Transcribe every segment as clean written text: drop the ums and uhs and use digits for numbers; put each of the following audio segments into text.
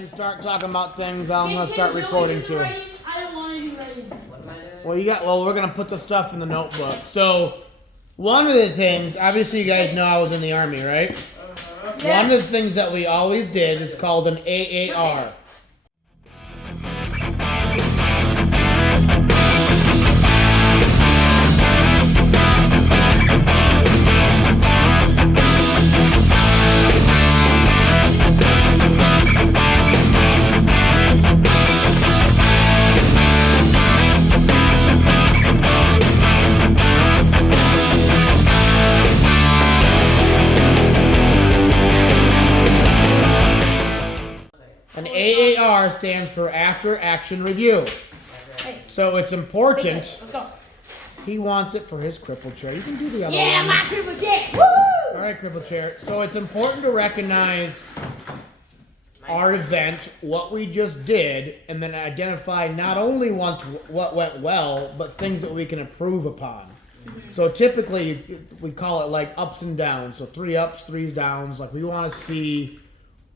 and start talking about things, I'm gonna start recording too. I don't want to do writing. What am I doing? Well, we're gonna put the stuff in the notebook. So, one of the things, obviously, you guys know I was in the Army, right? Yeah. One of the things that we always did is called an AAR. An AAR stands for After Action Review. So it's important. Let's go. He wants it for his crippled chair. You can do the other Yeah, one. my cripple chair. Woo! All right, crippled chair. So it's important to recognize our event, what we just did, and then identify not only what went well, but things that we can improve upon. So typically, we call it like ups and downs. So 3 ups, 3 downs. Like we want to see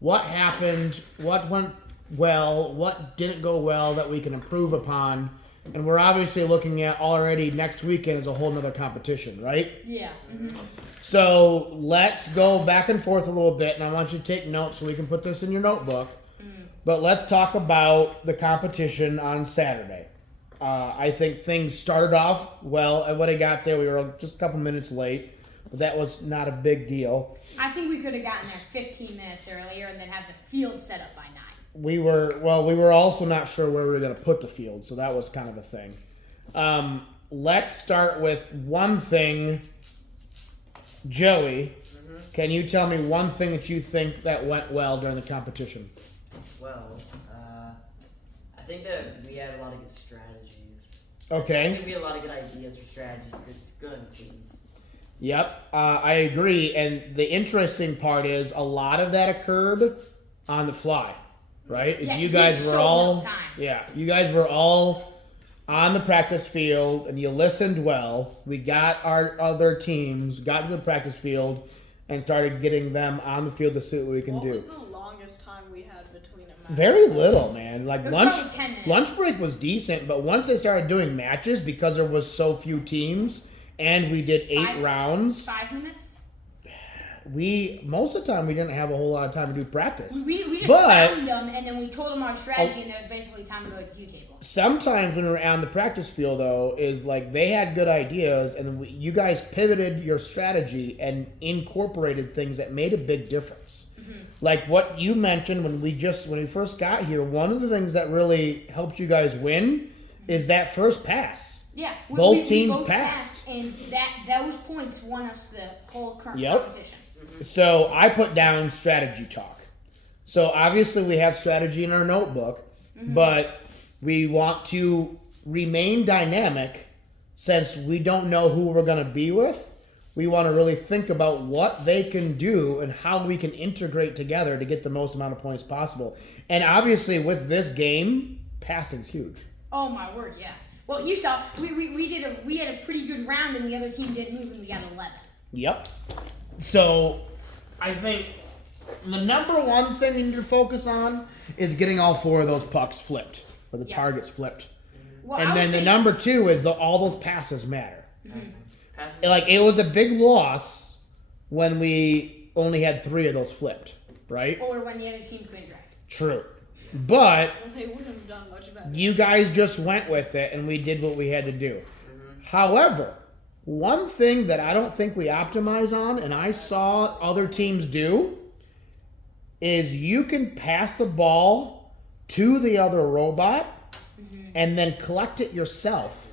what happened, what went well, what didn't go well that we can improve upon. And we're obviously looking at already next weekend is a whole nother competition, right? Yeah. So let's go back and forth a little bit, and I want you to take notes so we can put this in your notebook. But let's talk about the competition on Saturday. I think things started off well. When I got there, we were just a couple minutes late, but that was not a big deal. I think we could have gotten there 15 minutes earlier and then have the field set up by 9. We were also not sure where we were going to put the field, so that was kind of a thing. Let's start with one thing. Joey, can you tell me one thing that you think that went well during the competition? Well, I think that we had a lot of good strategies. I Okay. think we had a lot of good ideas for strategies. Good teams. Yep, I agree. And the interesting part is a lot of that occurred on the fly, right? Is Yeah, you 'cause guys we were had so all little time. you guys were all on the practice field and you listened well. We got our other teams, got to the practice field and started getting them on the field to see what we can What do. was the longest time we had between a match? Very little, man. Like It was lunch probably 10 minutes. lunch break was decent, but once they started doing matches because there was so few teams and we did 8 rounds, 5 minutes? most of the time we didn't have a whole lot of time to do practice. We just But- found them and then we told them our strategy and there was basically time to go to the view table. Sometimes when we were on the practice field, though, is like they had good ideas, and then you guys pivoted your strategy and incorporated things that made a big difference. Like what you mentioned when we first got here. One of the things that really helped you guys win is that first pass. Yeah. Both teams both passed. And those points won us the whole current Yep. competition. So I put down strategy talk. So obviously we have strategy in our notebook, but we want to remain dynamic since we don't know who we're going to be with. We want to really think about what they can do and how we can integrate together to get the most amount of points possible. And obviously with this game, passing's huge. Oh my word, yeah. Well, you saw we had a pretty good round and the other team didn't move and we got 11. Yep. So I think the number one thing you need to focus on is getting all 4 of those pucks flipped, or the Yeah. targets flipped. Well, I And would then the say- number 2 is all those passes matter. Passing. Like it was a big loss when we only had 3 of those flipped, right? or when the other team couldn't drive. True. But Well, they wouldn't have done much better. you guys just went with it and we did what we had to do. However, one thing that I don't think we optimize on, and I saw other teams do, is you can pass the ball to the other robot and then collect it yourself,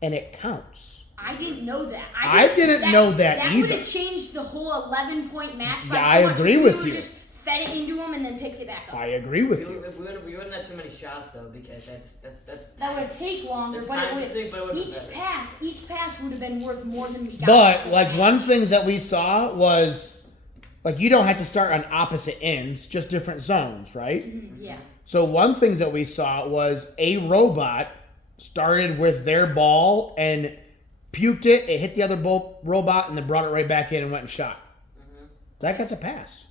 and it counts. I didn't know that. I didn't know that That either. would have changed the whole 11-point match by Yeah, so I much. agree We with would've you. just fed it into them and then picked it back up. I agree with We you. wouldn't have too many shots though because that's That would have taken longer, It's but it time would consuming, but it would've each been pass would have been worth more than we got. But for like the one match. things that we saw was like you don't have to start on opposite ends, just different zones, right? Yeah. So one things that we saw was a robot started with their ball and puked it. It hit the other robot and then brought it right back in and went and shot. That gets a pass.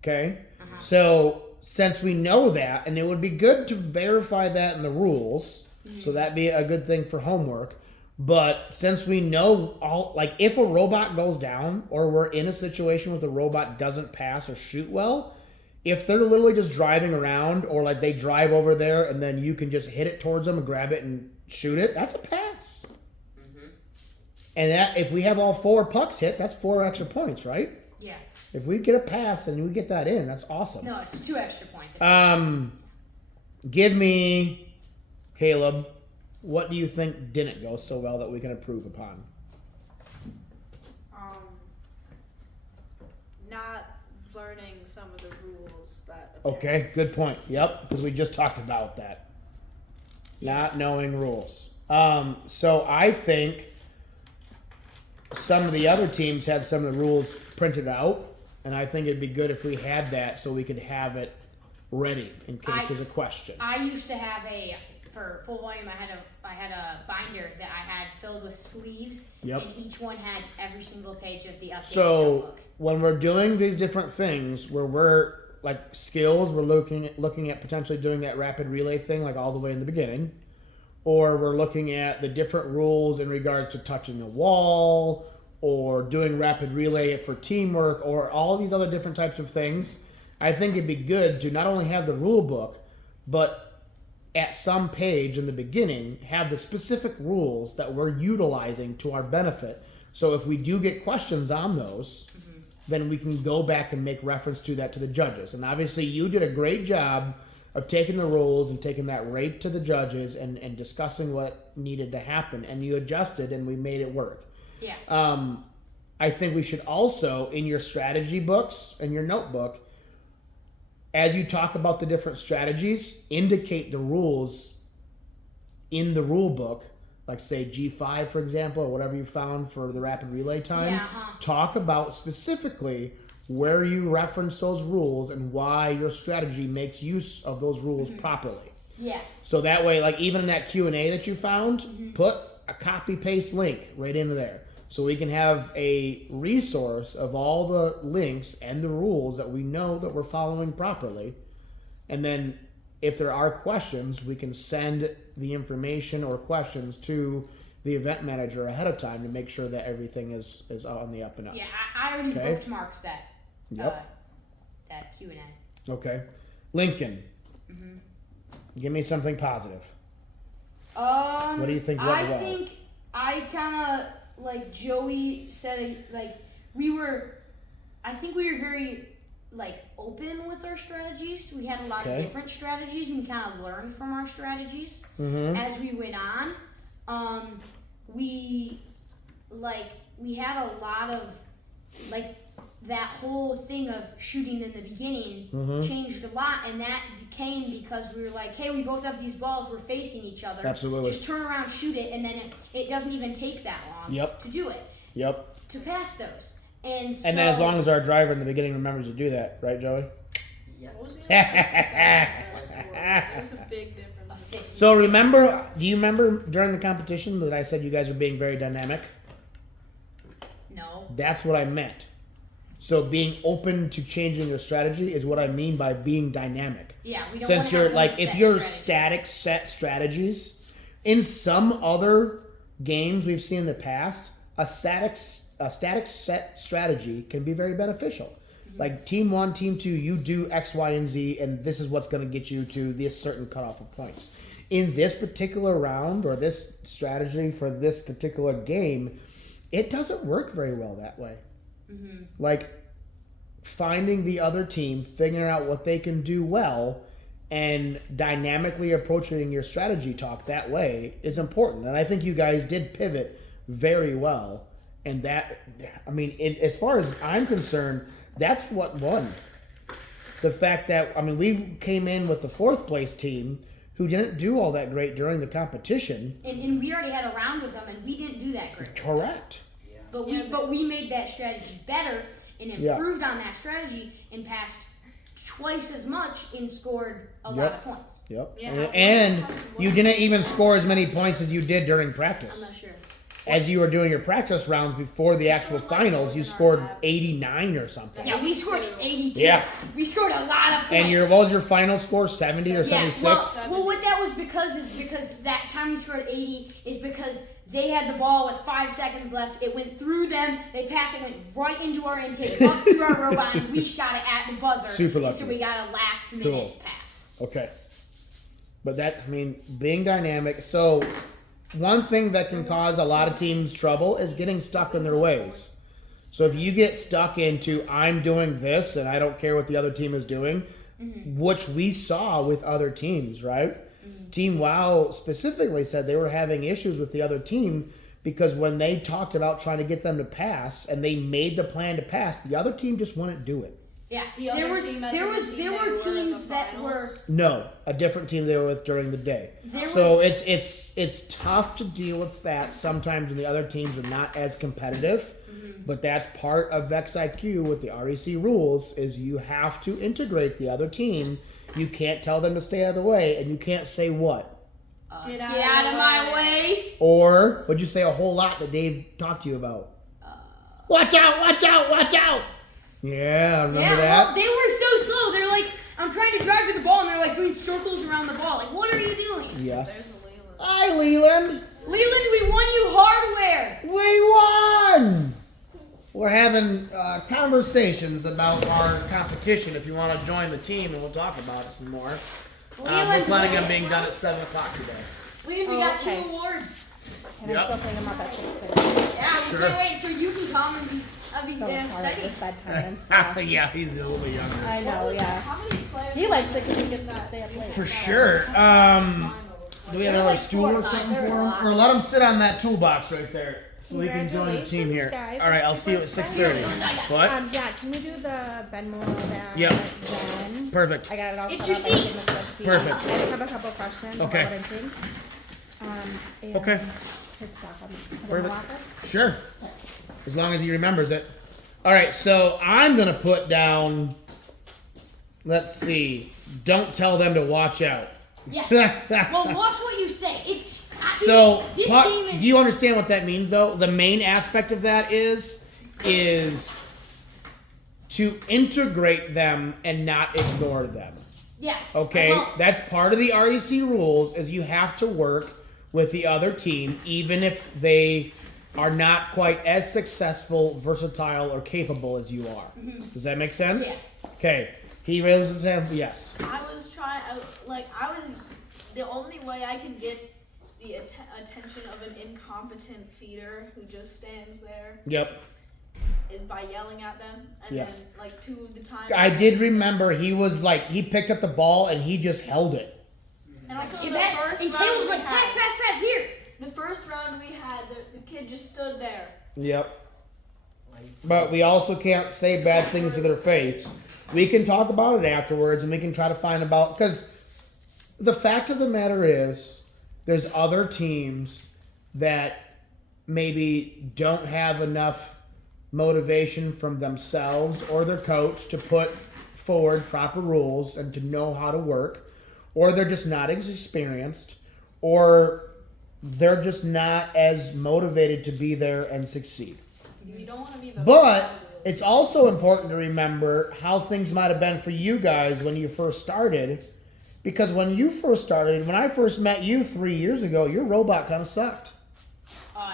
Okay, so since we know that, and it would be good to verify that in the rules, so that'd be a good thing for homework. But since we know all, like if a robot goes down or we're in a situation where the robot doesn't pass or shoot well, if they're literally just driving around or like they drive over there and then you can just hit it towards them and grab it and shoot it, that's a pass. And that if we have all 4 pucks hit, that's 4 extra points, right? Yeah. If we get a pass and we get that in, that's awesome. No, it's 2 extra points. Give me, Caleb, what do you think didn't go so well that we can improve upon? Not learning some of the rules that. Okay, good point. Yep, because we just talked about that. Not knowing rules. So I think some of the other teams had some of the rules printed out, and I think it'd be good if we had that so we could have it ready in case there's a question. I used to have for full volume, I had a binder that I had filled with sleeves, Yep. and each one had every single page of the updated So notebook. when we're doing these different things, where we're like skills, we're looking at potentially doing that rapid relay thing, like all the way in the beginning, or we're looking at the different rules in regards to touching the wall, or doing rapid relay for teamwork, or all these other different types of things. I think it'd be good to not only have the rule book, but at some page in the beginning, have the specific rules that we're utilizing to our benefit. So if we do get questions on those, then we can go back and make reference to that to the judges. And obviously you did a great job of taking the rules and taking that right to the judges and discussing what needed to happen. And you adjusted and we made it work. Yeah. I think we should also, in your strategy books and your notebook, as you talk about the different strategies, indicate the rules in the rule book, like say G5, for example, or whatever you found for the rapid relay time. Yeah, uh-huh. Talk about specifically where you reference those rules and why your strategy makes use of those rules properly. Yeah. So that way, like even in that Q&A that you found, put a copy-paste link right into there. So we can have a resource of all the links and the rules that we know that we're following properly. And then if there are questions, we can send the information or questions to the event manager ahead of time to make sure that everything is on the up and up. Yeah, I already Okay. bookmarked that. Yep. That Q&A. Okay. Lincoln. Give me something positive. What do you think went well? I think I kind of, like Joey said, like I think we were very like open with our strategies. We had a lot of different strategies and we kind of learned from our strategies as we went on. We had a lot of like that whole thing of shooting in the beginning changed a lot, and that came because we were like, hey, we both have these balls, we're facing each other. Absolutely. Just turn around, shoot it, and then it doesn't even take that long to do it. Yep. To pass those. And so, And then as long as our driver in the beginning remembers to do that, right, Joey? Yeah. What was the other score? There's a big difference. So do you remember during the competition that I said you guys were being very dynamic? No. That's what I meant. So being open to changing your strategy is what I mean by being dynamic. Yeah, we don't Since want to you're have like, one if set you're strategy. static set strategies, in some other games we've seen in the past, a static set strategy can be very beneficial. Like team 1, team 2, you do X, Y, and Z, and this is what's going to get you to this certain cutoff of points. In this particular round or this strategy for this particular game, it doesn't work very well that way. Like finding the other team, figuring out what they can do well, and dynamically approaching your strategy talk that way is important. And I think you guys did pivot very well. And that, I mean, as far as I'm concerned, that's what won. The fact that, I mean, we came in with the 4th place team who didn't do all that great during the competition. And we already had a round with them, and we didn't do that great. Correct. But we made that strategy better and improved on that strategy and passed twice as much and scored a lot of points. Yep. Yeah, And you didn't even score as many points as you did during practice. I'm not sure. as you were doing your practice rounds before the actual scored, like, finals, you more than scored our lab. 89 or something. Yeah, we scored 82. Yeah. We scored a lot of points. And what was your final score? 70 or Yeah, 76? well, what that was because that time we scored 80 is because they had the ball with 5 seconds left. It went through them. They passed it, went right into our intake, up through our robot, and we shot it at the buzzer. Super lucky. And so we got a last minute pass. Okay. But that, I mean, being dynamic. So, one thing that can cause a lot of teams trouble is getting stuck in their ways. So, if you get stuck into, I'm doing this and I don't care what the other team is doing, which we saw with other teams, right? Team WoW specifically said they were having issues with the other team because when they talked about trying to get them to pass and they made the plan to pass, the other team just wouldn't do it. Yeah, The other team as in the team there they were were in the teams that finals? were. No, a different team they were with during the day. There So was, it's tough to deal with that sometimes when the other teams are not as competitive. But that's part of VEX IQ with the REC rules is you have to integrate the other team. You can't tell them to stay out of the way, and you can't say what. Get out of my way. Or would you say a whole lot that Dave talked to you about? Watch out! Watch out! Watch out! Yeah, remember Yeah, that? well, they were so slow. They're like, I'm trying to drive to the ball, and they're like doing circles around the ball. Like, what are you doing? Yes. There's a Leland. Hi, Leland. Leland, we won you hardware. We won! We're having conversations about our competition. If you want to join the team, and we'll talk about it some more. We're Leland, planning on being done at 7 o'clock today. Leland, we Oh, got okay. 2 awards. And Yep. I still play them up at 6:30. Yeah, we Sure. can't wait until you can come and be, I'll be So damn it's hard excited. with bedtime and stuff. Yeah, he's a little bit younger. I know, yeah. How many players He likes it because he gets to stay up late. For sure. Do we have another stool or something for him? Or let him sit on that toolbox right there. So we can join the team here. Congratulations, guys. All right, I'll see you at 6:30. What? Yeah, can we do the Venmo that Yep. then? Perfect. I got it all It's set your up. I seat. did my spreadsheet. Perfect. I just have a couple questions Okay. about what I'm saying. And Okay. his stuff. I'm putting Perfect. him off it. Sure. As long as he remembers it. All right, so I'm going to put down, let's see, don't tell them to watch out. Yeah. Well, watch what you say. It's So, this game is. do you understand what that means, though? The main aspect of that is to integrate them and not ignore them. Yeah. Okay, Well, that's part of the REC rules. Is you have to work with the other team, even if they are not quite as successful, versatile, or capable as you are. Does that make sense? Yeah. Okay. He raises his hand. Yes. I was trying, the only way I can get the attention of an incompetent feeder who just stands there Yep. is by yelling at them. And Yeah. then, 2 of the times. I did remember he was like he picked up the ball and he just held it. And also and the that- first and round Caleb was we like, had, pass here. the first round we had, the kid just stood there. Yep. But we also can't say bad things to their face. We can talk about it afterwards and we can try to find about because the fact of the matter is there's other teams that maybe don't have enough motivation from themselves or their coach to put forward proper rules and to know how to work, or they're just not as experienced, or they're just not as motivated to be there and succeed. You don't want to be the. But it's also important to remember how things might have been for you guys when you first started. Because when you first started, when I first met you 3 years ago, your robot kind of sucked.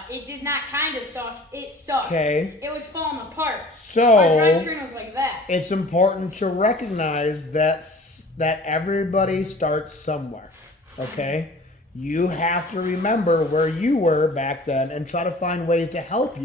It did not kind of suck. It sucked. Okay. It was falling apart. Our So drivetrain was like that. it's important to recognize that everybody starts somewhere. Okay? You have to remember where you were back then and try to find ways to help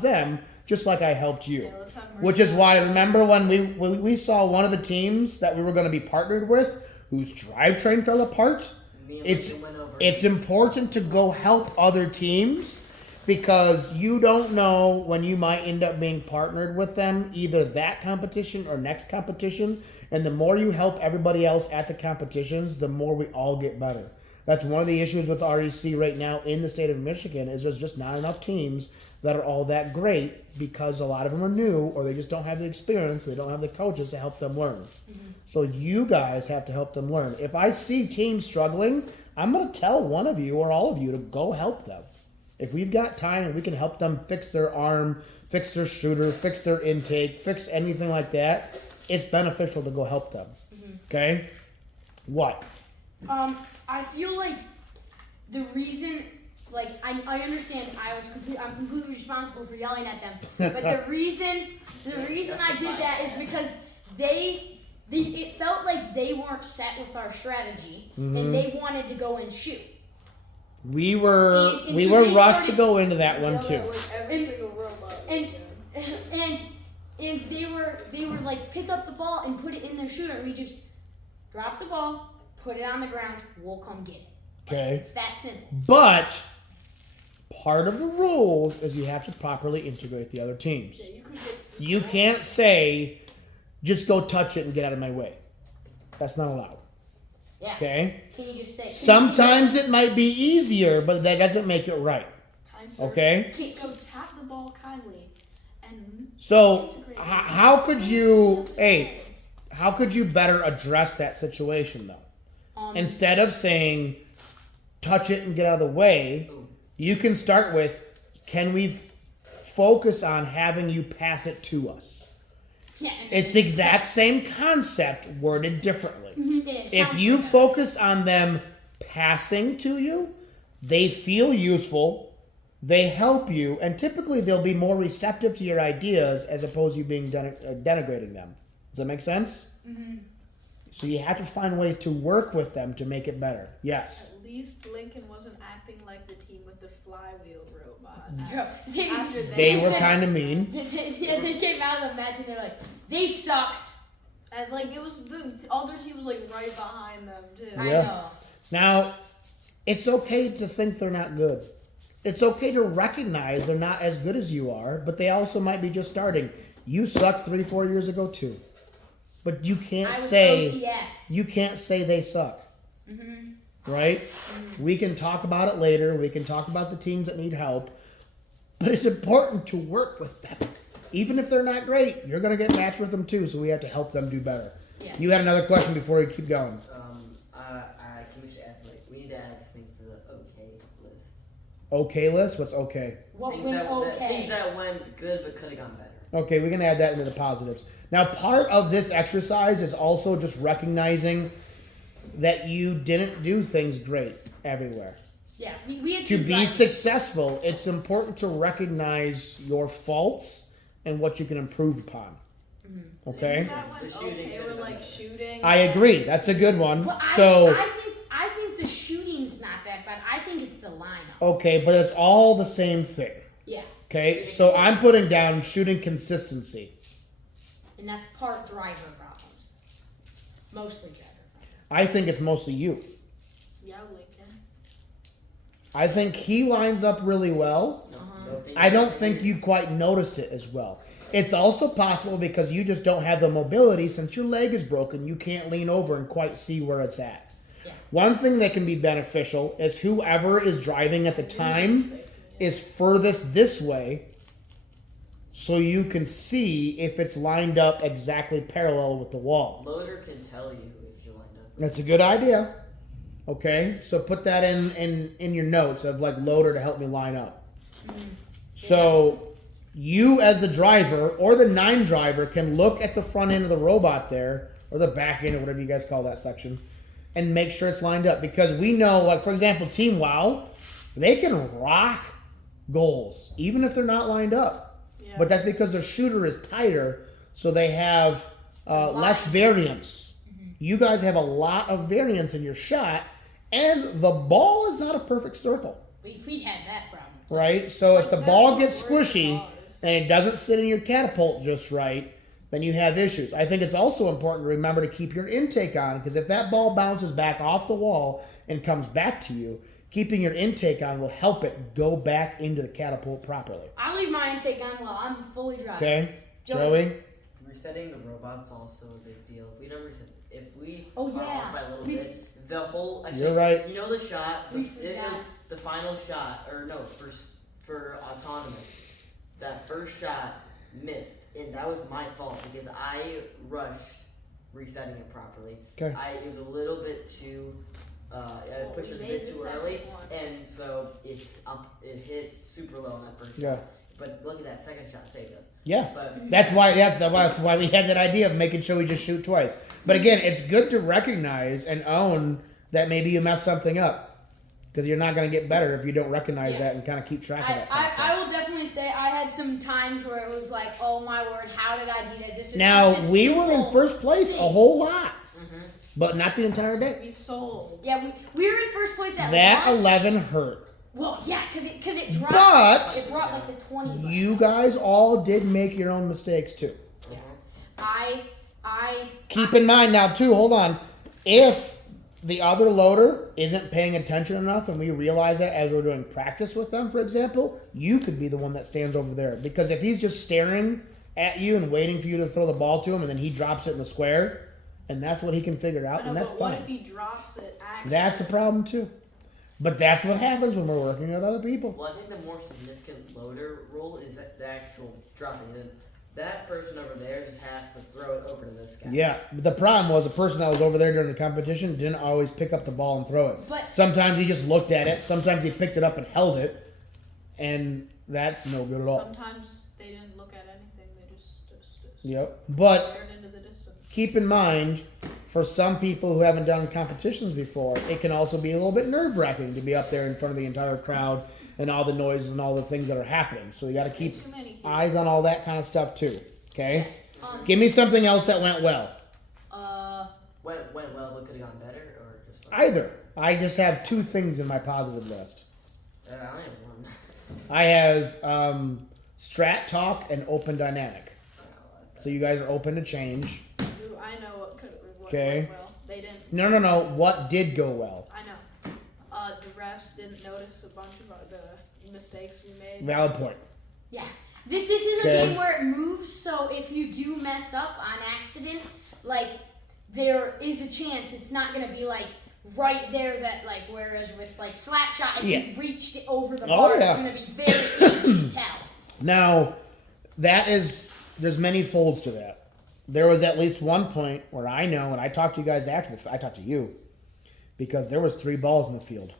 them, just like I helped you. Yeah, let's have mercy. Which is why, remember when we saw one of the teams that we were going to be partnered with, whose drivetrain fell apart? Me and It's Lincoln went over. it's important to go help other teams because you don't know when you might end up being partnered with them, either that competition or next competition. And the more you help everybody else at the competitions, the more we all get better. That's one of the issues with REC right now in the state of Michigan is there's just not enough teams that are all that great because a lot of them are new or they just don't have the experience. They don't have the coaches to help them learn. So you guys have to help them learn. If I see teams struggling, I'm going to tell one of you or all of you to go help them. If we've got time and we can help them fix their arm, fix their shooter, fix their intake, fix anything like that, it's beneficial to go help them. Okay? What? I feel like the reason, like, I understand I'm completely responsible for yelling at them, but the reason I did that is because it felt like they weren't set with our strategy, and they wanted to go and shoot. We were And we so were they rushed started- to go into that one too. Every single robot. And they were like, pick up the ball and put it in their shooter, and we just drop the ball, put it on the ground, we'll come get it. Okay. It's that simple. But part of the rules is you have to properly integrate the other teams. Yeah, you could get You can't say, just go touch it and get out of my way. That's not allowed. Yeah. Okay? Can you just say? Sometimes it might be easier, but that doesn't make it right. kind sir. Okay? Go tap the ball kindly and So, integrate. how could you, how could you better address that situation though? Instead of saying, touch it and get out of the way, you can start with, can we focus on having you pass it to us? Yeah. It's the exact same concept worded differently. It If sounds you better. focus on them passing to you, they feel useful, they help you, and typically they'll be more receptive to your ideas as opposed to you being denigrating them. Does that make sense? So you have to find ways to work with them to make it better. Yes. At least Lincoln wasn't acting like the team with the flywheel robot. Bro, After They were said- kind of mean. They came out of the match and they're like, they sucked. And like it was the other team was like right behind them too. I Yeah. know. Now, it's okay to think they're not good. It's okay to recognize they're not as good as you are, but they also might be just starting. You sucked 3-4 years ago too. But you I can't was say OTS. you can't say they suck. Right? We can talk about it later. We can talk about the teams that need help. But it's important to work with them. Even if they're not great, you're going to get matched with them too, so we have to help them do better. Yeah. You had another question before we keep going. Can we just ask, like, we need to add things to the okay list. Okay list? What's okay? What Things went things okay? that went good but could have gone better. Okay, we can add that into the positives. Now, part of this exercise is also just recognizing that you didn't do things great everywhere. Yeah, we had To some be drivers. successful, it's important to recognize your faults and what you can improve upon. Okay? Is that when The shooting okay could've we're been like better. shooting? I agree. That's a good one. Well, So, I think the shooting's not that bad. I think it's the lineup. okay, but it's all the same thing. Yeah, Okay? So I'm putting down shooting consistency. and that's part driver problems. Mostly driver problems. I think it's mostly you. Yeah, Lincoln. I think he lines up really well. No, I don't think you quite noticed it as well. It's also possible because you just don't have the mobility since your leg is broken. You can't lean over and quite see where it's at. Yeah. One thing that can be beneficial is whoever is driving at the time is furthest this way so you can see if it's lined up exactly parallel with the wall. Loader can tell you if you're lined up. That's a good idea. Okay, so put that in your notes of like loader to help me line up. So you as the driver or the 9 driver can look at the front end of the robot there or the back end or whatever you guys call that section and make sure it's lined up because we know, like for example, Team WoW, they can rock goals even if they're not lined up. Yeah. But that's because their shooter is tighter, so they have less variance. You guys have a lot of variance in your shot, and the ball is not a perfect circle, We had that problem. right? So if the That's ball the gets worst squishy bars. and it doesn't sit in your catapult just right, then you have issues. I think it's also important to remember to keep your intake on, because if that ball bounces back off the wall and comes back to you, keeping your intake on will help it go back into the catapult properly. I leave my intake on while I'm fully driving. Okay, Joey's- Joey? Resetting the robot's also a big deal. If we don't reset, if we Oh, are yeah. off by a little We- bit, the whole actually, You're right. You know the shot, We it forgot. was the final shot, or no, for autonomous, that first shot missed, and that was my fault because I rushed resetting it properly. Okay. It was a little bit too I pushed it a bit too early, and so it hit super low on that first shot. But look at that second shot saved us. Yeah, But that's why we had that idea of making sure we just shoot twice. But again, it's good to recognize and own that maybe you messed something up, because you're not going to get better if you don't recognize that and kind of keep track of that. I will definitely say I had some times where it was like, oh my word, how did I do that? This is Now such a we were in simple first place thing. a whole lot, but not the entire day. We sold. Yeah, we were in first place at That lunch. 11 hurt. Well, yeah, because it dropped. But it brought like the 20. back. You guys all did make your own mistakes too. I Keep in mind now too, hold on, if the other loader isn't paying attention enough and we realize that as we're doing practice with them, for example, you could be the one that stands over there. Because if he's just staring at you and waiting for you to throw the ball to him and then he drops it in the square, and that's what he can figure out, I know, and that's but what fine. if he drops it? Actually? That's a problem too. But that's what happens when we're working with other people. Well, I think the more significant loader role is the actual dropping it in. That person over there just has to throw it over to this guy. Yeah, but the problem was the person that was over there during the competition didn't always pick up the ball and throw it. But- sometimes he just looked at it. Sometimes he picked it up and held it, and that's no good at all. Sometimes they didn't look at anything. They just Yep. But stared into the distance. keep in mind, for some people who haven't done competitions before, it can also be a little bit nerve-wracking to be up there in front of the entire crowd and all the noises and all the things that are happening. So you got to keep Too many here. eyes on all that kind of stuff too. Okay. Give me something else that went well. Went well, but could have gone better, or just Either. I just have two things in my positive list. I only have one. I have Strat Talk and Open Dynamic. So you guys are open to change. Ooh, I know what could what Okay. went well. They didn't. No. What did go well? I know. The refs didn't notice a bunch of the mistakes we made. Valid point. Yeah. This is a Okay. game where it moves, so if you do mess up on accident, like there is a chance it's not gonna be like right there that like whereas with like slap shot if you reached it over the bar yeah. it's gonna be very easy to tell. Now, there's many folds to that. There was at least one point where I know, and I talked to you guys after I talked to you, because there was 3 balls in the field.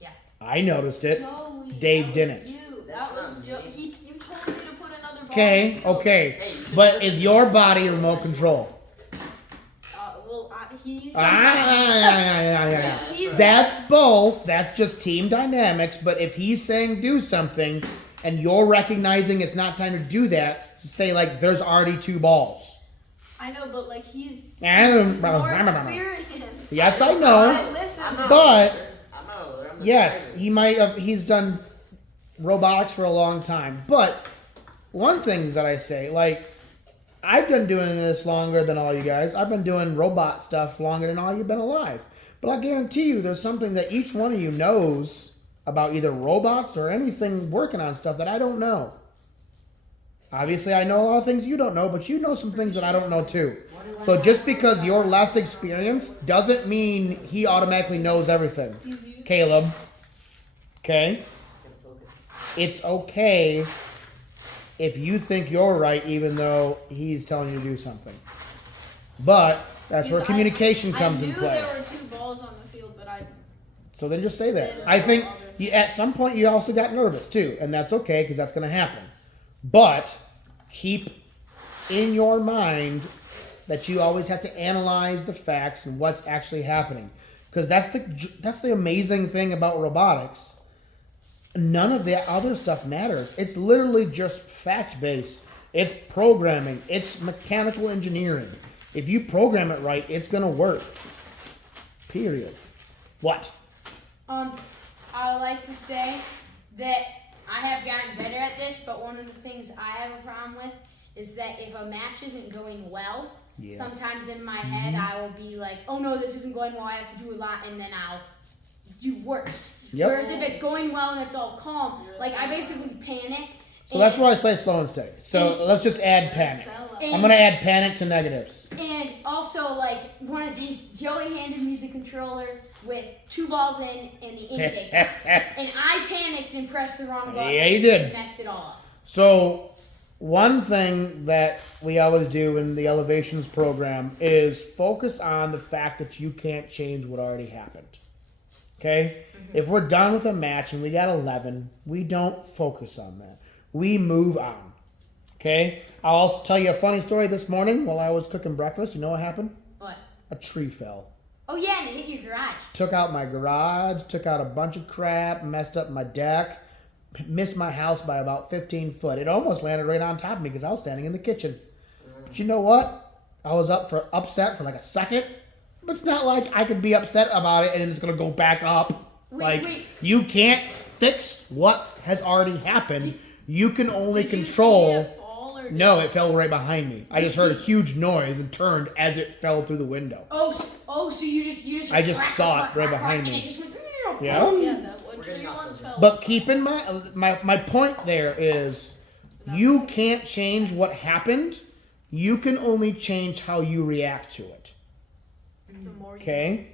Yeah. I noticed it. Joey, Dave that didn't. was you. That was you told me to put another ball. Okay, in the field. okay. Hey, you should But listen is to your me. body remote control? Well, he's. Yeah. He's That's both. That's just team dynamics. But if he's saying do something and you're recognizing it's not time to do that, say like there's already 2 balls. I know, but like he's And- more experienced. Yes, I So know. I listen. I'm not But- a loader. I'm not a loader. I'm the Yes, driver. he might have. He's done robotics for a long time. But one thing that I say, like, I've been doing this longer than all you guys. I've been doing robot stuff longer than all you've been alive. But I guarantee you, there's something that each one of you knows about either robots or anything working on stuff that I don't know. Obviously, I know a lot of things you don't know, but you know some things that I don't know too. So just because you're less experienced doesn't mean he automatically knows everything. Caleb. Okay? It's okay if you think you're right even though he's telling you to do something. But that's where Because communication comes I in knew play. there were 2 balls on the field, but I So then just say that. I think at some point you also got nervous too, and that's okay because that's going to happen. But keep in your mind that you always have to analyze the facts and what's actually happening, because that's the amazing thing about robotics. None of the other stuff matters. It's literally just fact based. It's programming. It's mechanical engineering. If you program it right, it's going to work. Period. What? I would like to say that I have gotten better at this, but one of the things I have a problem with is that if a match isn't going well, sometimes in my head I will be like, oh no, this isn't going well, I have to do a lot, and then I'll do worse. Yep. Whereas if it's going well and it's all calm, like I basically panic. So that's why I say slow and steady. So let's just add panic. And- I'm going to add panic to negatives. And also, like, one of these, Joey handed me the controller with 2 balls in and the intake. And I panicked and pressed the wrong button. Yeah, you did. And messed it all up. So one thing that we always do in the elevations program is focus on the fact that you can't change what already happened. Okay? If we're done with a match and we got 11, we don't focus on that. We move on. Okay? I'll also tell you a funny story this morning while I was cooking breakfast. You know what happened? What? A tree fell. Oh yeah, and it hit your garage. Took out my garage, took out a bunch of crap, messed up my deck, missed my house by about 15 foot. It almost landed right on top of me because I was standing in the kitchen. But you know what? I was upset for like a second. But it's not like I could be upset about it and it's going to go back up. Wait. You can't fix what has already happened. You can only Did control... You see it fall or No, it fell right behind me. I just heard a huge noise and turned as it fell through the window. So you just. I just saw it right behind and me. it just went. Yeah. Yeah, that tree once fell. But keep in mind, my point there is, you can't change what happened. You can only change how you react to it. The more you Okay?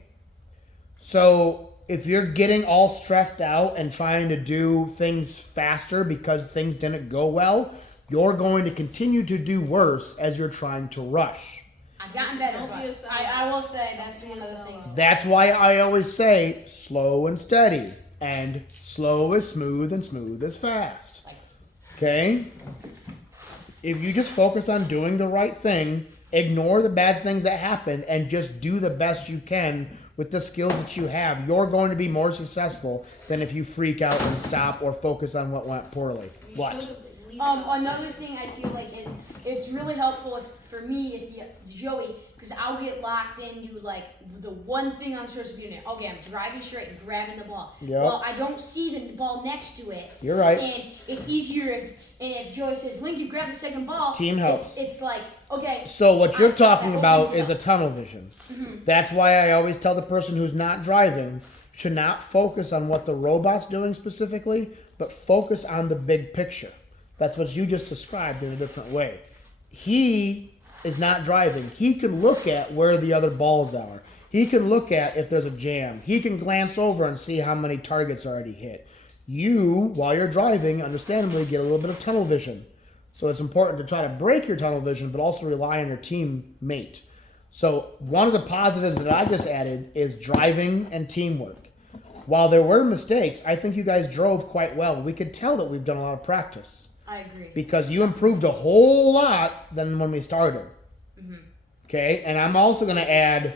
So if you're getting all stressed out and trying to do things faster because things didn't go well, you're going to continue to do worse as you're trying to rush. I've gotten better, Don't be a but sellout. I will say that's Don't be one of a the sellout. things. That's why I always say slow and steady, and slow is smooth and smooth is fast. Okay? If you just focus on doing the right thing, ignore the bad things that happen, and just do the best you can with the skills that you have, you're going to be more successful than if you freak out and stop or focus on what went poorly. You What? should've at least got Another thing I feel like is it's really helpful for me if you Joey, because I'll get locked into like the one thing I'm supposed to be doing. Okay, I'm driving straight and grabbing the ball. Yep. Well, I don't see the ball next to it. You're right. And it's easier if Joey says, "Lincoln, grab the second ball." Team helps. It's like okay. So what you're that talking about opens it is a up. tunnel vision. That's why I always tell the person who's not driving should not focus on what the robot's doing specifically, but focus on the big picture. That's what you just described in a different way. He is not driving. He can look at where the other balls are. He can look at if there's a jam. He can glance over and see how many targets are already hit. You, while you're driving, understandably get a little bit of tunnel vision. So it's important to try to break your tunnel vision, but also rely on your teammate. So one of the positives that I just added is driving and teamwork. While there were mistakes, I think you guys drove quite well. We could tell that we've done a lot of practice I agree. because you improved a whole lot than when we started. Okay, and I'm also going to add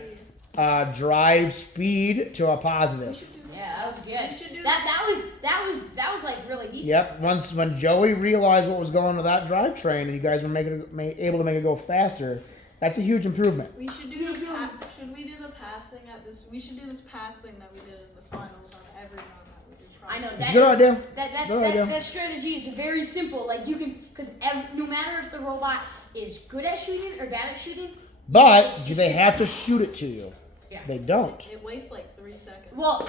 drive speed to a positive. Yeah, that was good. We should do that was like really decent. Yep. Once when Joey realized what was going on with that drivetrain, and you guys were able to make it go faster, that's a huge improvement. We should do the should we do the pass thing at this? We should do this pass thing that we did in the finals on every round that we do. I know It's a good idea. Good idea. That strategy is very simple. Like you can, because no matter if the robot is good at shooting or bad at shooting, But do they have to shoot it to you? Yeah. They don't. It wastes like 3 seconds. Well,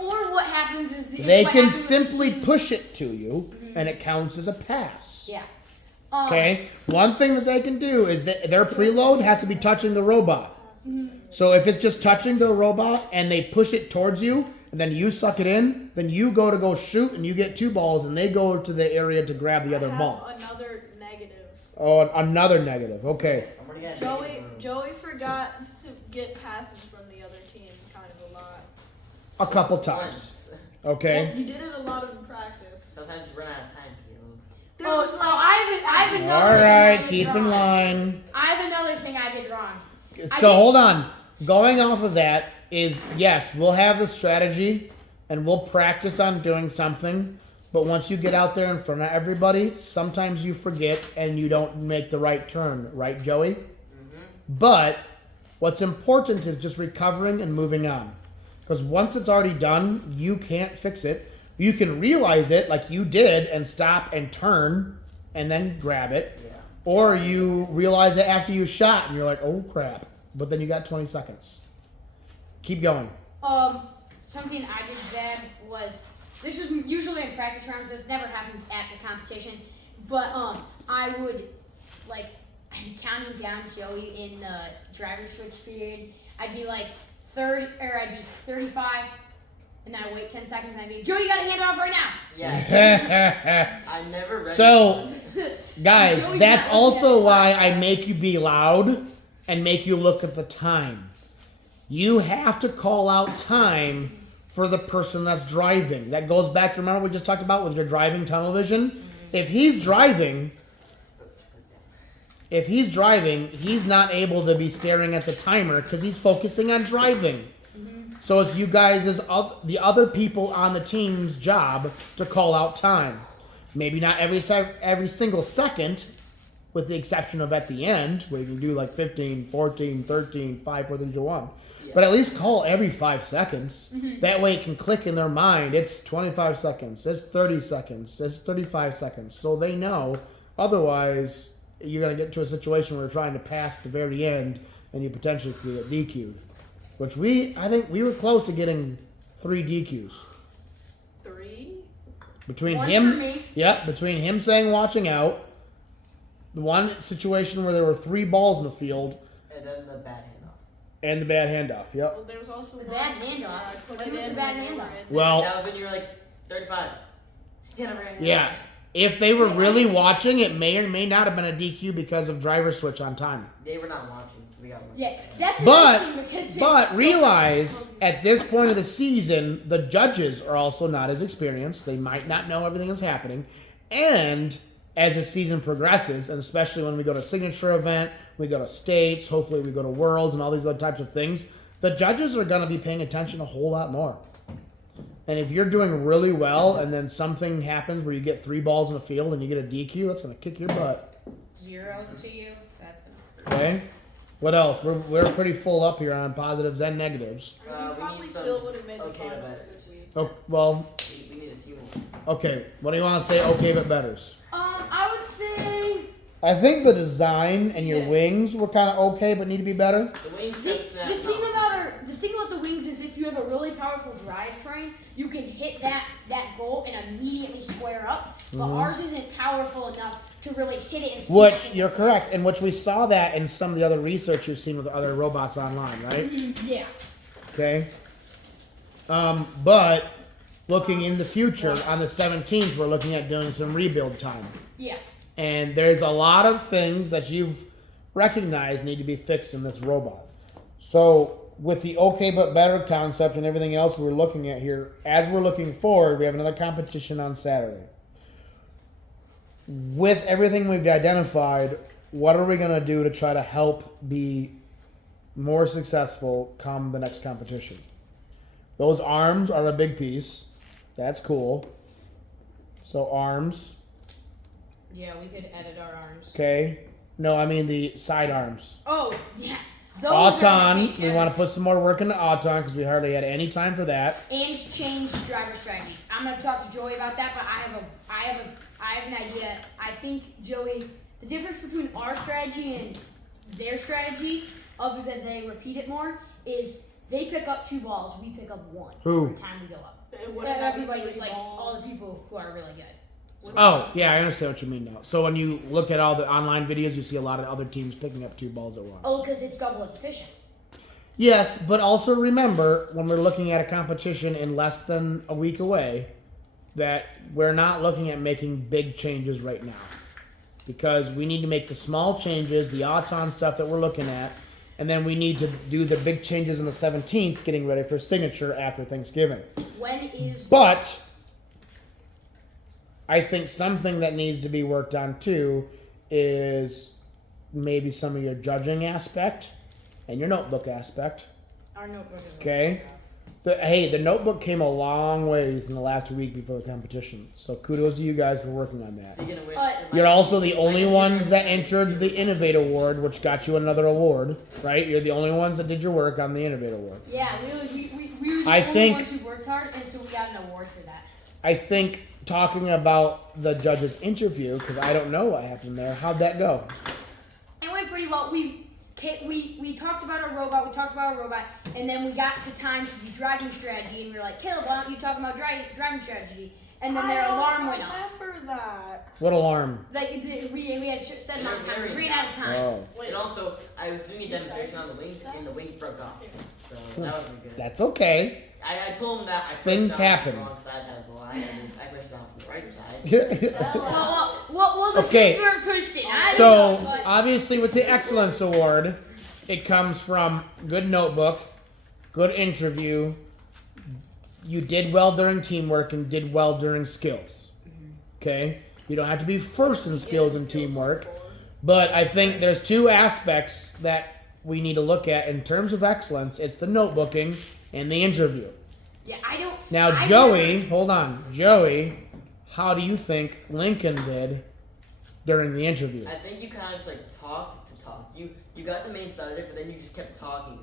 or what happens is They what can happens with the simply team- push it to you, and it counts as a pass. Yeah. Okay. One thing that they can do is that their preload has to be touching the robot. So if it's just touching the robot and they push it towards you, and then you suck it in, then you go shoot, and you get 2 balls, and they go to the area to grab the other I have ball. another negative. Oh, another negative. Okay. I'm gonna get Joey forgot to get passes from the other team kind of a lot. A couple times. Once. Okay. Well, you did it a lot in practice. Sometimes you run out of time, Caleb. There Oh, was so like- I have another All thing I right. did Keep in wrong. line. I have another thing I did wrong. So hold on. Going off of that is, yes, we'll have the strategy and we'll practice on doing something. But once you get out there in front of everybody, sometimes you forget and you don't make the right turn. Right, Joey? But what's important is just recovering and moving on. Because once it's already done, you can't fix it. You can realize it like you did and stop and turn and then grab it. Yeah. Or you realize it after you shot and you're like, oh crap. But then you got 20 seconds. Keep going. Something I did bad was, this was usually in practice rounds. This never happened at the competition, but I would like counting down Joey in the driver switch period. I'd be like 30, or I'd be 35, and then I'd wait 10 seconds, and I'd be, Joey, you gotta hand it off right now. Yeah. I never read So, guys, Joey's that's not also looking why at the I clock. make you be loud and make you look at the time. You have to call out time for the person that's driving. That goes back to, remember we just talked about with your driving tunnel vision? If he's driving, he's not able to be staring at the timer because he's focusing on driving. So it's you guys, the other people on the team's job to call out time. Maybe not every single second, with the exception of at the end, where you can do like 15, 14, 13, 5, 4, 3, 2, 1. But at least call every 5 seconds. That way it can click in their mind. It's 25 seconds. It's 30 seconds. It's 35 seconds. So they know. Otherwise, you're going to get to a situation where you're trying to pass the very end and you potentially could get DQ'd. Which I think we were close to getting 3 DQs. 3? Between One him, for me. between him saying watching out, the one situation where there were 3 balls in the field, And then the bad handoff. and the bad handoff. Yep. Well, there was also The one bad where handoff? I put When it was the in bad when we were handoff? in- Well, That was when you were like 35. yeah. If they were really watching, it may or may not have been a DQ because of driver switch on time. They were not watching, so we got lucky. Yeah, that's the But- nice thing because But there's so realize at this point of the season, the judges are also not as experienced. They might not know everything that's happening. And as the season progresses, and especially when we go to signature event, we go to states, hopefully we go to worlds and all these other types of things, the judges are going to be paying attention a whole lot more. And if you're doing really well and then something happens where you get 3 balls in the field and you get a DQ, that's going to kick your butt. 0 to you. That's gonna hurt. Okay? What else? We're pretty full up here on positives and negatives. We We probably need some still would have made the okay to finals betters. if we. Oh, well, We need a few more. okay. What do you want to say? Okay, but betters. I would say I think the design and your Yeah. wings were kind of okay, but need to be better. The wings the, have snapped the thing off. about the wings is if you have a really powerful drivetrain, you can hit that goal and immediately square up. But ours isn't powerful enough to really hit it and smack Which it you're in the correct, face. and which we saw that in some of the other research you've seen with other robots online, right? Yeah. Okay. But looking in the future, on the 17th, we're looking at doing some rebuild time. Yeah. And there's a lot of things that you've recognized need to be fixed in this robot. So with the okay but better concept and everything else we're looking at here, as we're looking forward, we have another competition on Saturday. With everything we've identified, what are we going to do to try to help be more successful come the next competition? Those arms are a big piece. That's cool. So arms. Yeah, we could edit our arms. Okay. No, I mean the side arms. Oh, yeah. Those are Auton, change we want to put some more work into Auton because we hardly had any time for that. and change driver strategies. I'm gonna talk to Joey about that, but I have an idea. I think Joey, the difference between our strategy and their strategy, other than they repeat it more, is they pick up 2 balls, we pick up 1 Who? every time we go up. Wouldn't that be Everybody, 3 like balls? all the people who are really good. Oh, yeah, I understand what you mean now. So when you look at all the online videos, you see a lot of other teams picking up 2 balls at once. Oh, because it's double as efficient. Yes, but also remember when we're looking at a competition in less than a week away, that we're not looking at making big changes right now. Because we need to make the small changes, the Auton stuff that we're looking at, and then we need to do the big changes on the 17th, getting ready for signature after Thanksgiving. When is But I think something that needs to be worked on too is maybe some of your judging aspect and your notebook aspect. our notebook? Is Okay. The notebook came a long ways in the last week before the competition. So kudos to you guys for working on that. Speaking of which, You're also the only ones that entered the Innovate Award, which got you another award, right? You're the only ones that did your work on the Innovate Award. Yeah, we were the I only think- ones who worked hard, and so we got an award for that. I think talking about the judge's interview, because I don't know what happened there, how'd that go? It went pretty well. We talked about our robot, and then we got to time to do driving strategy, and we were like, Caleb, why don't you talk about driving strategy? And then their alarm went off. I remember that. What alarm? Like we had set amount of time, we ran out of time. Oh, and also, I was doing a demonstration on the wings, and the wings broke off. So that wasn't good. that's okay. I told him that I pushed Things off happen. the wrong side has the line, and I pushed off the right side. Well, the Okay. kids weren't pushing. I don't So know, but obviously, with the Excellence Award, it comes from good notebook, good interview, you did well during teamwork and did well during skills. Okay? You don't have to be first in skills and teamwork. But I think there's two aspects that we need to look at in terms of excellence. It's the notebooking and the interview. Yeah, I don't. Now, hold on. Joey, how do you think Lincoln did during the interview? I think you kind of just like talked to talk. You got the main subject, but then you just kept talking.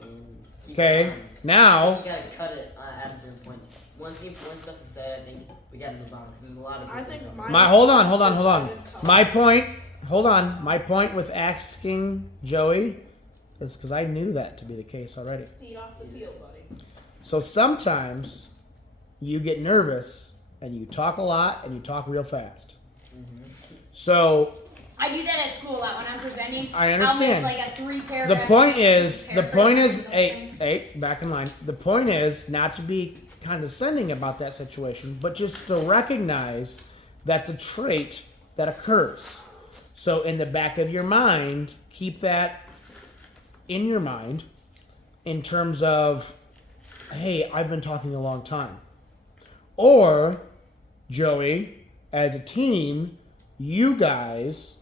Okay, now you gotta cut it at a certain point. Once stuff is said, I think we gotta move on because there's a lot of. I think hold on. My point with asking Joey is because I knew that to be the case already. Feet off the field, buddy. So sometimes you get nervous and you talk a lot and you talk real fast. So I do that at school a lot when I'm presenting. I understand. I'll make like a 3-paragraph. The point is, hey, back in line. The point is not to be condescending about that situation, but just to recognize that the trait that occurs. So in the back of your mind, keep that in your mind in terms of, hey, I've been talking a long time. Or, Joey, as a team, you guys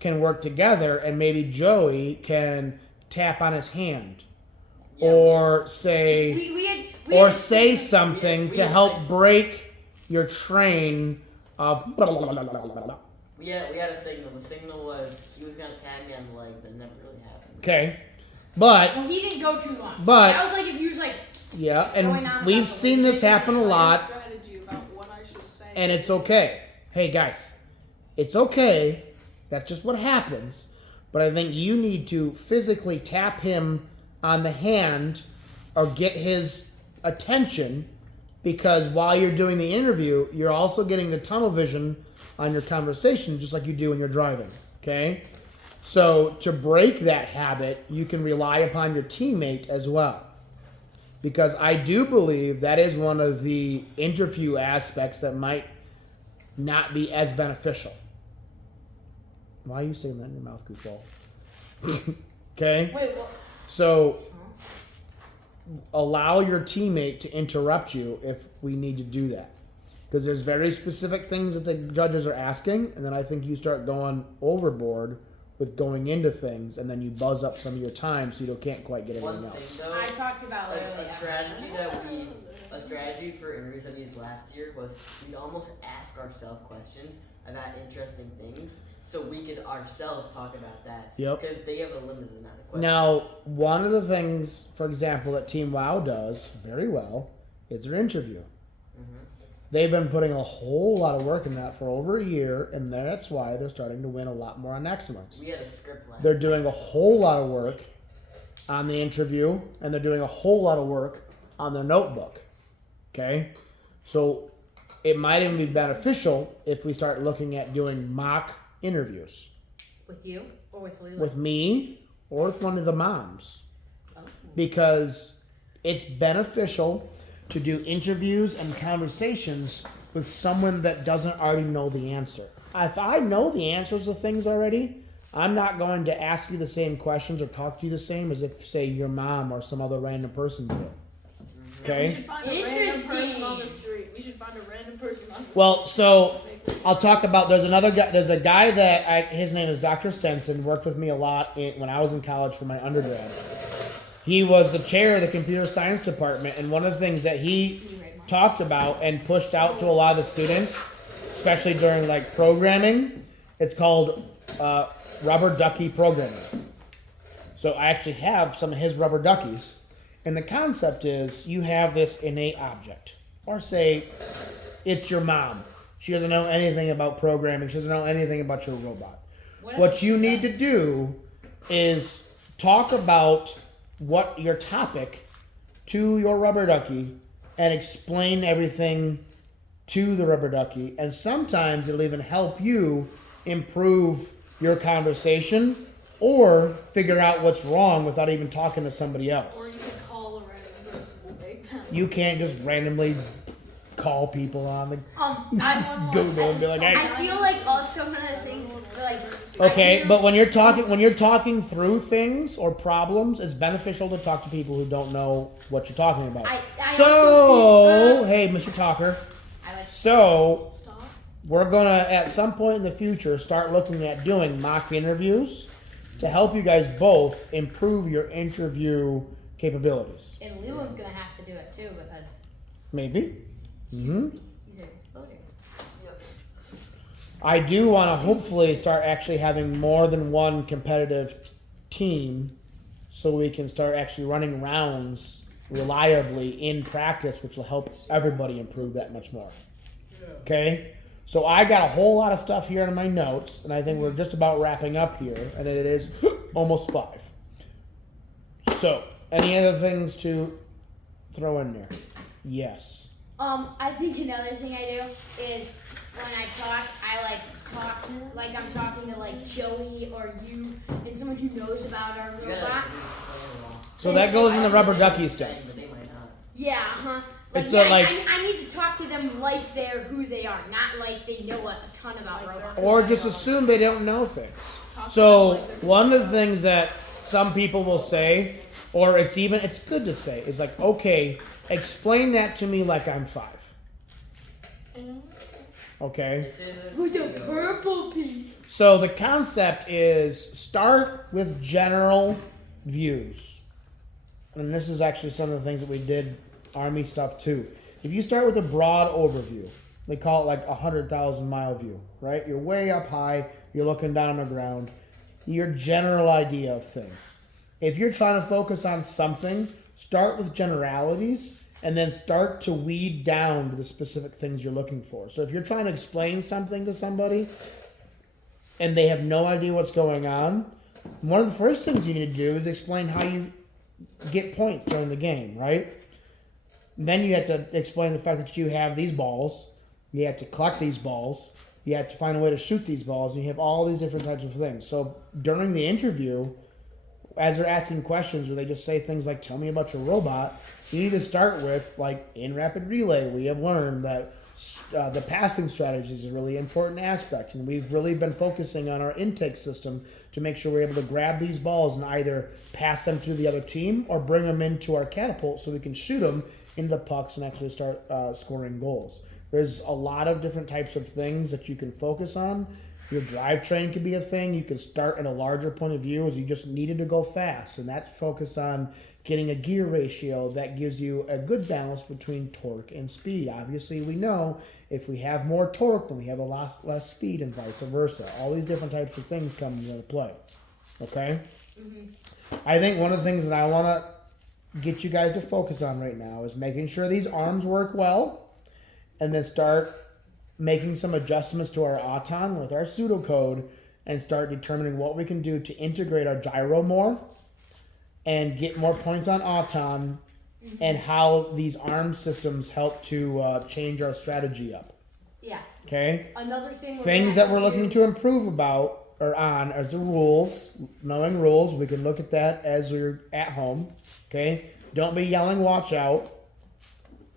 can work together and maybe Joey can tap on his hand. Yeah. Or say say something to help break your train of we had a signal. The signal was he was gonna tag me on the leg, but it never really happened. Okay. But he didn't go too long. But that was like if you was like and we've seen this happen a lot. And it's okay. Hey guys, it's okay. That's just what happens. But I think you need to physically tap him on the hand or get his attention, because while you're doing the interview, you're also getting the tunnel vision on your conversation just like you do when you're driving. Okay? So to break that habit, you can rely upon your teammate as well. Because I do believe that is one of the interview aspects that might not be as beneficial. Why are you saying that in your mouth, goofball? Okay? Wait, what? So, allow your teammate to interrupt you if we need to do that. Because there's very specific things that the judges are asking, and then I think you start going overboard with going into things, and then you buzz up some of your time so you can't quite get everything else. Though, I talked about a strategy for interviews that we used last year was we'd almost ask ourselves questions about interesting things so we could ourselves talk about that. Yep. Because they have a limited amount of questions. Now, one of the things, for example, that Team WoW does very well is their interview. They've been putting a whole lot of work in that for over a year, and that's why they're starting to win a lot more on excellence. We had a script last They're doing a whole lot of work on the interview, and they're doing a whole lot of work on their notebook. Okay? So it might even be beneficial if we start looking at doing mock interviews. With you or with Lila? With me or with one of the moms. Because it's beneficial to do interviews and conversations with someone that doesn't already know the answer. If I know the answers to things already, I'm not going to ask you the same questions or talk to you the same as if, say, your mom or some other random person did. Okay? We should find a random person on the street. Well, so I'll talk about, there's a guy that, his name is Dr. Stenson, worked with me a lot when I was in college for my undergrad. He was the chair of the computer science department, and one of the things that he talked about and pushed out to a lot of the students, especially during like programming, it's called rubber ducky programming. So I actually have some of his rubber duckies, and the concept is you have this innate object, or say it's your mom. She doesn't know anything about programming. She doesn't know anything about your robot. What you need to do is talk about what your topic to your rubber ducky and explain everything to the rubber ducky. And sometimes it'll even help you improve your conversation or figure out what's wrong without even talking to somebody else. Or you can call a random person. You can't just randomly call people on the 911. Google and be like, I hey. feel like also one of the things like Okay, I do but when you're talking through things or problems, it's beneficial to talk to people who don't know what you're talking about. I So, also hey, Mr. Talker. I like So, Stop. we're gonna at some point in the future start looking at doing mock interviews to help you guys both improve your interview capabilities. and Leland's gonna have to do it too because Maybe. Mm-hmm. he's a voter. I do want to hopefully start actually having more than one competitive team so we can start actually running rounds reliably in practice, which will help everybody improve that much more. Okay? So I got a whole lot of stuff here in my notes, and I think we're just about wrapping up here, and it is almost 5. So, any other things to throw in there? Yes. I think another thing I do is when I talk like I'm talking to like Joey or you and someone who knows about our You gotta robot. explain a lot. So that goes in the rubber ducky stuff. But they might not. Yeah, Like, It's yeah, like- I need to talk to them like they're who they are, not like they know a ton about robots. Or just assume they don't know things. So one of the things that some people will say, or it's good to say, is like, okay, explain that to me like I'm 5. Okay? This isn't With the ego. purple piece. So the concept is start with general views. And this is actually some of the things that we did Army stuff too. If you start with a broad overview, they call it like 100,000 mile view, right? You're way up high, you're looking down on the ground, your general idea of things. If you're trying to focus on something, start with generalities and then start to weed down to the specific things you're looking for. So if you're trying to explain something to somebody and they have no idea what's going on, one of the first things you need to do is explain how you get points during the game, right? And then you have to explain the fact that you have these balls, you have to collect these balls, you have to find a way to shoot these balls, and you have all these different types of things. So during the interview, as they're asking questions or they just say things like, tell me about your robot, you need to start with, like, in rapid relay, we have learned that the passing strategy is a really important aspect, and we've really been focusing on our intake system to make sure we're able to grab these balls and either pass them to the other team or bring them into our catapult so we can shoot them into the pucks and actually start scoring goals. There's a lot of different types of things that you can focus on. Your drivetrain could be a thing. You can start at a larger point of view as you just needed to go fast, and that's focus on getting a gear ratio that gives you a good balance between torque and speed. Obviously, we know if we have more torque, then we have a lot less speed and vice versa. All these different types of things come into play. Okay? I think one of the things that I want to get you guys to focus on right now is making sure these arms work well, and then start making some adjustments to our Auton with our pseudocode and start determining what we can do to integrate our gyro more and get more points on Auton and how these arm systems help to change our strategy up. Yeah. Okay? Another thing. Things that we're looking to improve about or on as the rules, knowing rules, we can look at that as we're at home. Okay? Don't be yelling, watch out.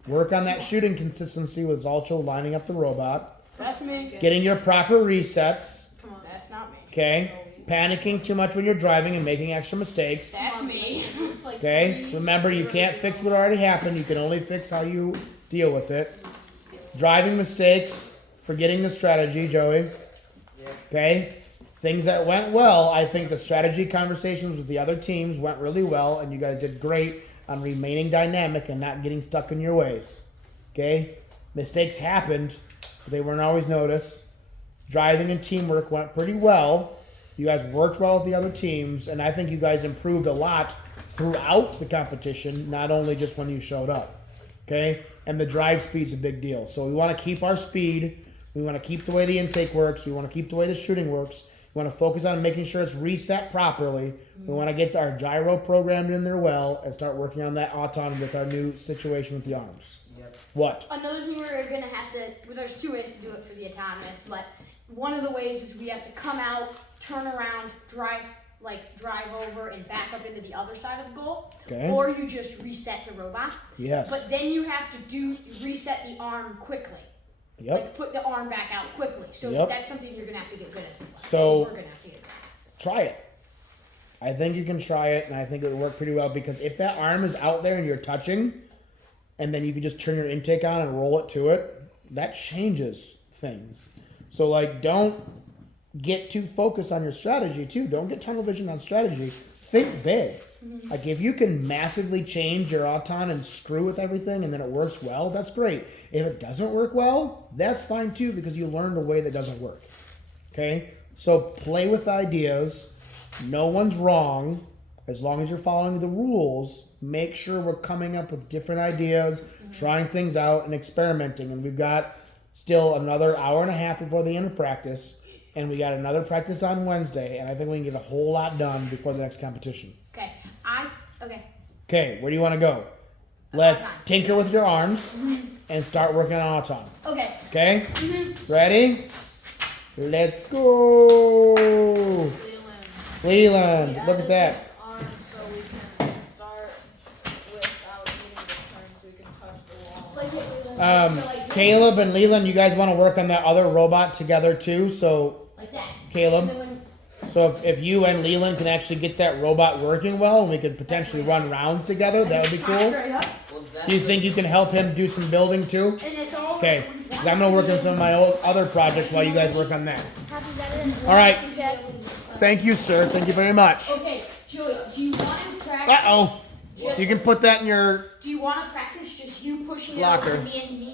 Work on that shooting consistency with Zalcho lining up the robot. That's me. Getting your proper resets. Come on, that's not me. Okay? Panicking too much when you're driving and making extra mistakes. That's me. Okay? Remember, you can't fix what already happened. You can only fix how you deal with it. Driving mistakes. Forgetting the strategy, Joey. Okay? Things that went well. I think the strategy conversations with the other teams went really well, and you guys did great on remaining dynamic and not getting stuck in your ways. Okay? Mistakes happened, but they weren't always noticed. Driving and teamwork went pretty well. You guys worked well with the other teams, and I think you guys improved a lot throughout the competition, not only just when you showed up. Okay? And the drive speed's a big deal. So we want to keep our speed. We want to keep the way the intake works. We want to keep the way the shooting works. We want to focus on making sure it's reset properly. We want to get our gyro programmed in there well and start working on that Auton with our new situation with the arms. Yep. What? Another thing we're gonna have to. Well, there's 2 ways to do it for the autonomous, but one of the ways is we have to come out, turn around, drive like drive over and back up into the other side of the goal, Okay. or you just reset the robot. Yes. But then you have to reset the arm quickly. Yep. Like put the arm back out quickly. So Yep. that's something you're gonna have to get good at. So- we're gonna have to get good at. Try it. I think you can try it, and I think it would work pretty well because if that arm is out there and you're touching, and then you can just turn your intake on and roll it to it, that changes things. So like, don't get too focused on your strategy too. Don't get tunnel vision on strategy. Think big. Like if you can massively change your auton and screw with everything and then it works well, that's great. If it doesn't work well, that's fine too because you learned a way that doesn't work. Okay? So play with ideas. No one's wrong as long as you're following the rules. Make sure we're coming up with different ideas, trying things out and experimenting. And we've got still another hour and a half before the end of practice. And we got another practice on Wednesday. And I think we can get a whole lot done before the next competition. Okay. Okay. Okay, where do you want to go? Let's tinker with your arms and start working on auton. Okay. Okay? Ready? Let's go. Leland, look at that. Arm so we can start without needing to turn so we can touch the wall. Caleb and Leland, you guys want to work on that other robot together too? So, Like that. Caleb, And then when- so if you and Leland can actually get that robot working well and we could potentially run rounds together, that would be Crash cool. right up, Well, that's Do you think you can help him do some building too? and it's all Okay, 'cause I'm gonna work on some of my other projects while you guys work on that. Happy Saturday. All right. Yes. Thank you, sir. Thank you very much. Okay, Joey, do you want to practice? Uh-oh. You can put that in your Do you want to practice just you pushing it Locker. over me and me